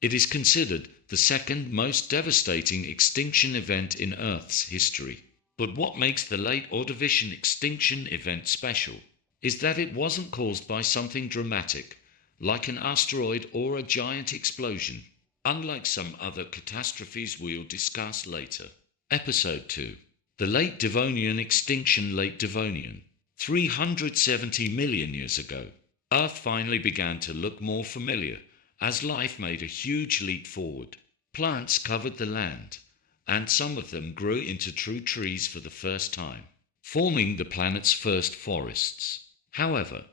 It is considered the second most devastating extinction event in Earth's history. But what makes the late Ordovician extinction event special is that it wasn't caused by something dramatic, like an asteroid or a giant explosion, unlike some other catastrophes we'll discuss later. Episode 2. The Late Devonian Extinction. Late Devonian. 370 million years ago, Earth finally began to look more familiar as life made a huge leap forward. Plants covered the land, and some of them grew into true trees for the first time, forming the planet's first forests. However,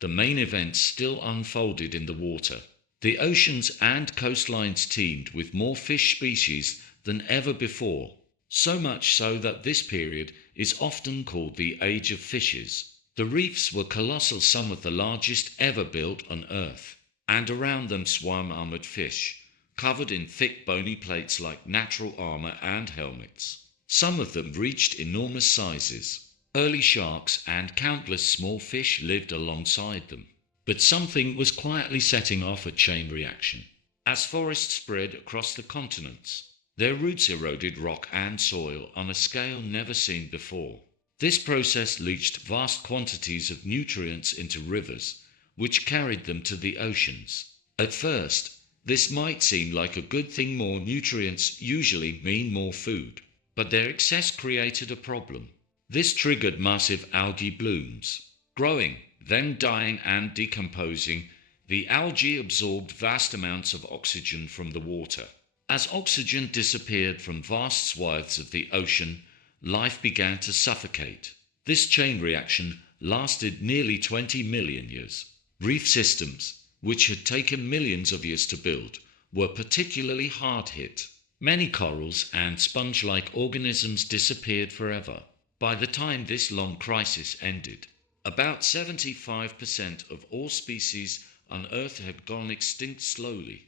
the main event still unfolded in the water. The oceans and coastlines teemed with more fish species than ever before, so much so that this period is often called the Age of Fishes. The reefs were colossal, some of the largest ever built on Earth, and around them swam armored fish, covered in thick bony plates like natural armor and helmets. Some of them reached enormous sizes. Early sharks and countless small fish lived alongside them. But something was quietly setting off a chain reaction. As forests spread across the continents, their roots eroded rock and soil on a scale never seen before. This process leached vast quantities of nutrients into rivers, which carried them to the oceans. At first, this might seem like a good thing. More nutrients usually mean more food, but their excess created a problem. This triggered massive algae blooms. Growing, then dying and decomposing, the algae absorbed vast amounts of oxygen from the water. As oxygen disappeared from vast swaths of the ocean, life began to suffocate. This chain reaction lasted nearly 20 million years. Reef systems, which had taken millions of years to build, were particularly hard hit. Many corals and sponge-like organisms disappeared forever. By the time this long crisis ended, about 75% of all species on Earth had gone extinct slowly,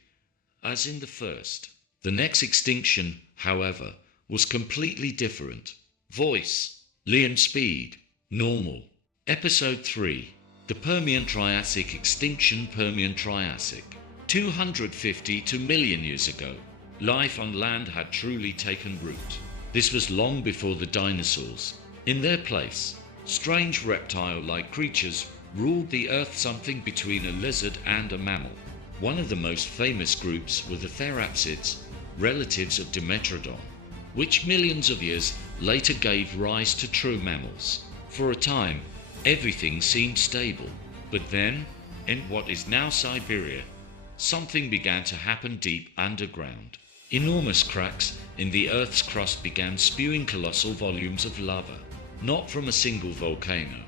as in the first. The next extinction, however, was completely different. Voice, Liam Speed, Normal. Episode 3. The Permian-Triassic Extinction. Permian-Triassic. 252 million years ago, life on land had truly taken root. This was long before the dinosaurs. In their place, strange reptile-like creatures ruled the Earth, something between a lizard and a mammal. One of the most famous groups were the therapsids, relatives of Dimetrodon, which millions of years later gave rise to true mammals. For a time, everything seemed stable, but then, in what is now Siberia, something began to happen deep underground. Enormous cracks in the Earth's crust began spewing colossal volumes of lava, not from a single volcano,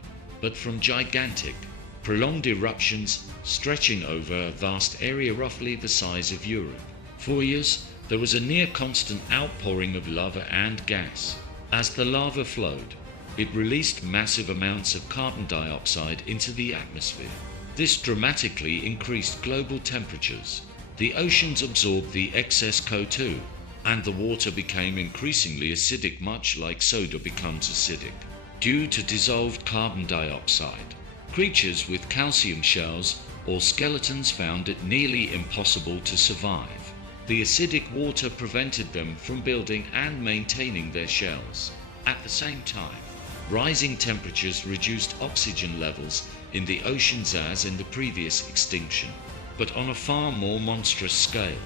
but from gigantic, prolonged eruptions stretching over a vast area roughly the size of Europe. For years, there was a near constant outpouring of lava and gas. As the lava flowed, it released massive amounts of carbon dioxide into the atmosphere. This dramatically increased global temperatures. The oceans absorbed the excess CO2, and the water became increasingly acidic, much like soda becomes acidic, due to dissolved carbon dioxide. Creatures with calcium shells or skeletons found it nearly impossible to survive. The acidic water prevented them from building and maintaining their shells. At the same time, rising temperatures reduced oxygen levels in the oceans as in the previous extinction, but on a far more monstrous scale.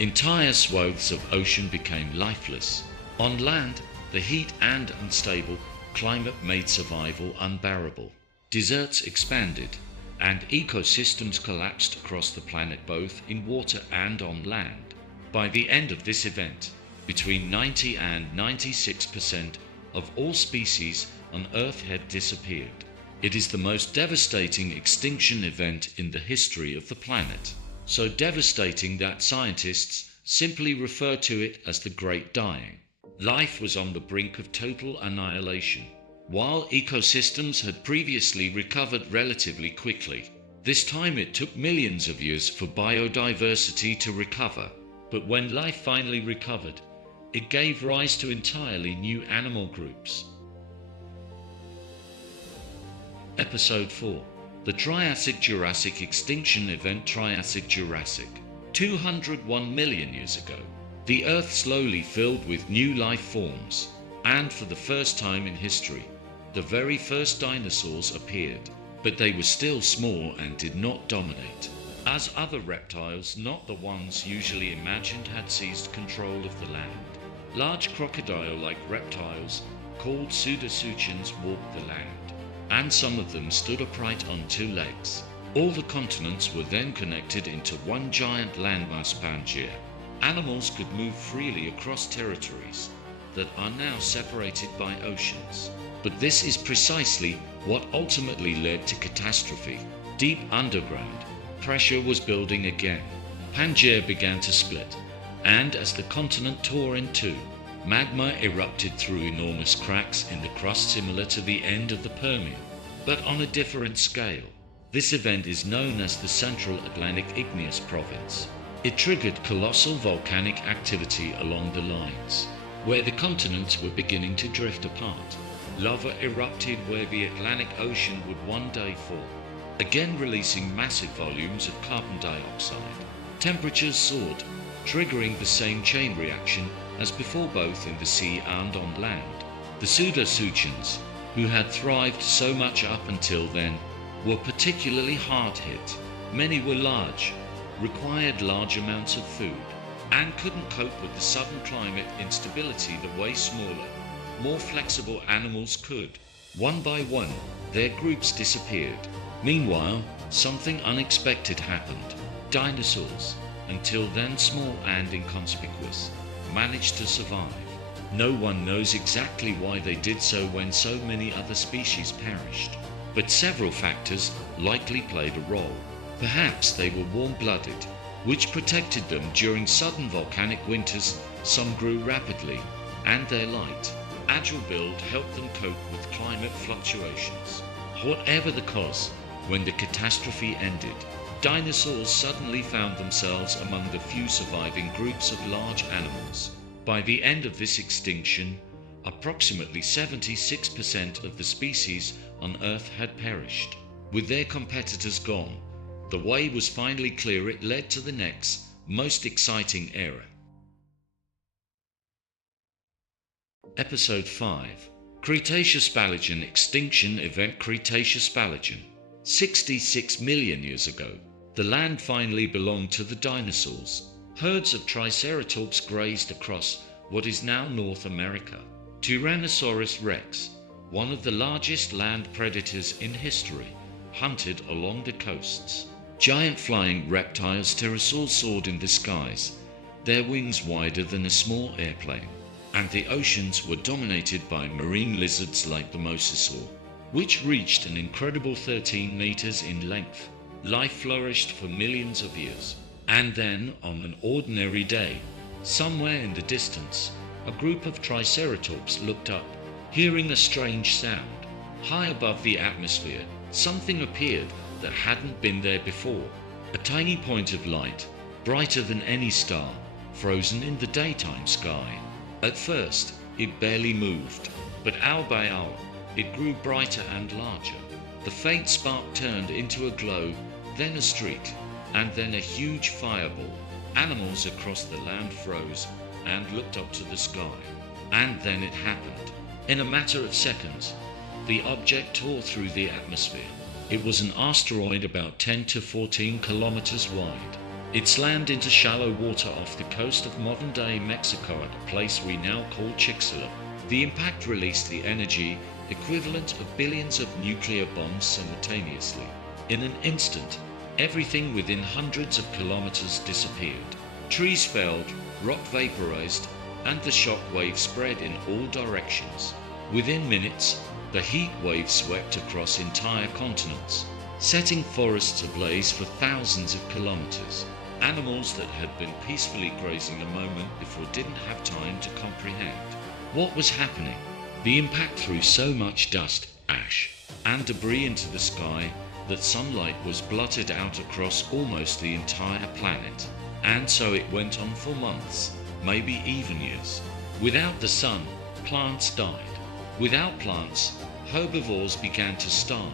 Entire swathes of ocean became lifeless. On land, the heat and unstable climate made survival unbearable. Deserts expanded, and ecosystems collapsed across the planet, both in water and on land. By the end of this event, between 90 and 96% of all species on Earth had disappeared. It is the most devastating extinction event in the history of the planet, so devastating that scientists simply refer to it as the Great Dying. Life was on the brink of total annihilation. While ecosystems had previously recovered relatively quickly, this time it took millions of years for biodiversity to recover. But when life finally recovered, it gave rise to entirely new animal groups. Episode 4. The Triassic-Jurassic Extinction Event. Triassic-Jurassic. 201 million years ago, the Earth slowly filled with new life forms, and for the first time in history, the very first dinosaurs appeared, but they were still small and did not dominate, as other reptiles, not the ones usually imagined, had seized control of the land. Large crocodile-like reptiles, called pseudosaucians, walked the land, and some of them stood upright on two legs. All the continents were then connected into one giant landmass Pangaea. Animals could move freely across territories that are now separated by oceans. But this is precisely what ultimately led to catastrophe. Deep underground, pressure was building again. Pangaea began to split, and as the continent tore in two, magma erupted through enormous cracks in the crust similar to the end of the Permian, but on a different scale. This event is known as the Central Atlantic Igneous Province. It triggered colossal volcanic activity along the lines, where the continents were beginning to drift apart. Lava erupted where the Atlantic Ocean would one day fall, again releasing massive volumes of carbon dioxide. Temperatures soared, triggering the same chain reaction as before both in the sea and on land. The pseudosaucians, who had thrived so much up until then, were particularly hard hit. Many were large, required large amounts of food, and couldn't cope with the sudden climate instability the way smaller, more flexible animals could. One by one, their groups disappeared. Meanwhile, something unexpected happened. Dinosaurs, until then small and inconspicuous, managed to survive. No one knows exactly why they did so when so many other species perished, but several factors likely played a role. Perhaps they were warm-blooded, which protected them during sudden volcanic winters. Some grew rapidly, and their light, agile build helped them cope with climate fluctuations. Whatever the cause, when the catastrophe ended, dinosaurs suddenly found themselves among the few surviving groups of large animals. By the end of this extinction, approximately 76% of the species on Earth had perished. With their competitors gone, the way was finally clear. It led to the next, most exciting era. Episode 5. Cretaceous-Paleogene Extinction Event. Cretaceous-Paleogene. 66 million years ago, the land finally belonged to the dinosaurs. Herds of Triceratops grazed across what is now North America. Tyrannosaurus rex, one of the largest land predators in history, hunted along the coasts. Giant flying reptiles, pterosaurs, soared in the skies, their wings wider than a small airplane, and the oceans were dominated by marine lizards like the mosasaur, which reached an incredible 13 meters in length. Life flourished for millions of years. And then, on an ordinary day, somewhere in the distance, a group of Triceratops looked up, hearing a strange sound. High above the atmosphere, something appeared that hadn't been there before. A tiny point of light, brighter than any star, frozen in the daytime sky. At first, it barely moved, but hour by hour, it grew brighter and larger. The faint spark turned into a glow, then a streak, and then a huge fireball. Animals across the land froze and looked up to the sky. And then it happened. In a matter of seconds, the object tore through the atmosphere. It was an asteroid about 10 to 14 kilometers wide. It slammed into shallow water off the coast of modern-day Mexico at a place we now call Chicxulub. The impact released the energy equivalent of billions of nuclear bombs simultaneously. In an instant, everything within hundreds of kilometers disappeared. Trees felled, rock vaporized, and the shock wave spread in all directions. Within minutes, the heat wave swept across entire continents, setting forests ablaze for thousands of kilometers. Animals that had been peacefully grazing a moment before didn't have time to comprehend what was happening. The impact threw so much dust, ash, and debris into the sky that sunlight was blotted out across almost the entire planet. And so it went on for months, maybe even years. Without the sun, plants died. Without plants, herbivores began to starve.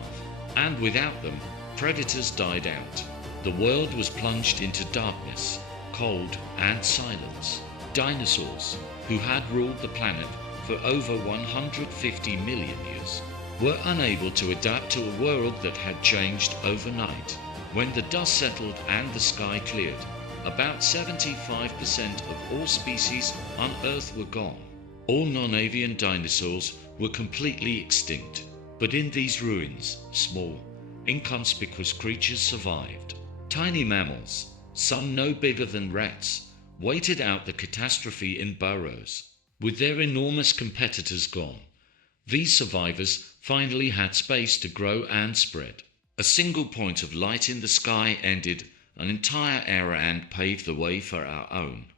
And without them, predators died out. The world was plunged into darkness, cold, and silence. Dinosaurs, who had ruled the planet for over 150 million years, were unable to adapt to a world that had changed overnight. When the dust settled and the sky cleared, about 75% of all species on Earth were gone. All non-avian dinosaurs were completely extinct, but in these ruins, small, inconspicuous creatures survived. Tiny mammals, some no bigger than rats, waited out the catastrophe in burrows. With their enormous competitors gone, these survivors finally had space to grow and spread. A single point of light in the sky ended an entire era and paved the way for our own